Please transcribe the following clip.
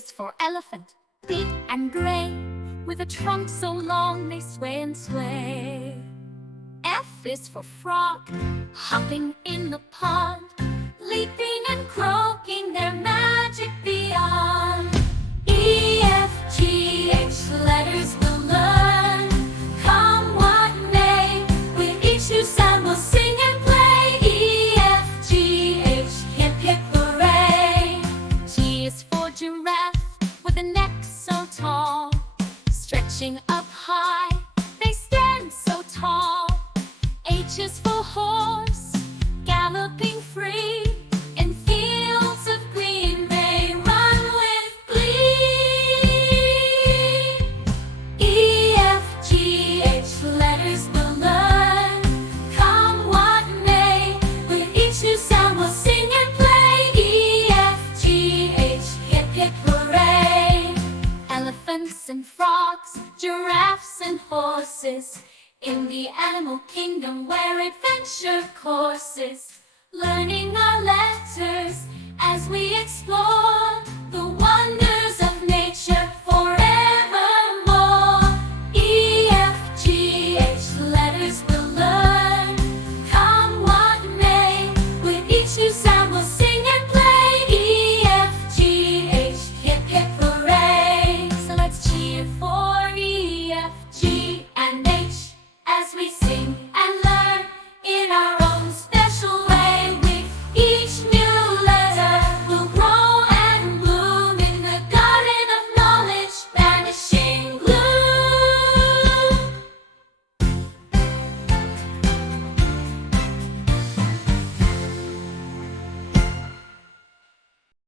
is for elephant, big and gray, with a trunk so long they sway and sway. F is for frog, hopping in the pond, leaping and croaking their magic beyond. E, F, G, H letters we'll learn, come what may, with each new sound we'll sing and play. E, F, G, H, hip hip hooray. G is for giraffe, with a neck so tall, stretching up high, they stand so tall. H is for horse, galloping free, in fields of green they run with glee. E, F, G, H letters we'll learn, come what may, with each new sound we'll sing and play. E, F, G, H, hip hip hooray. Elephants and frogs, giraffes and horses, in the animal kingdom where adventure courses, learning our letters as we explore.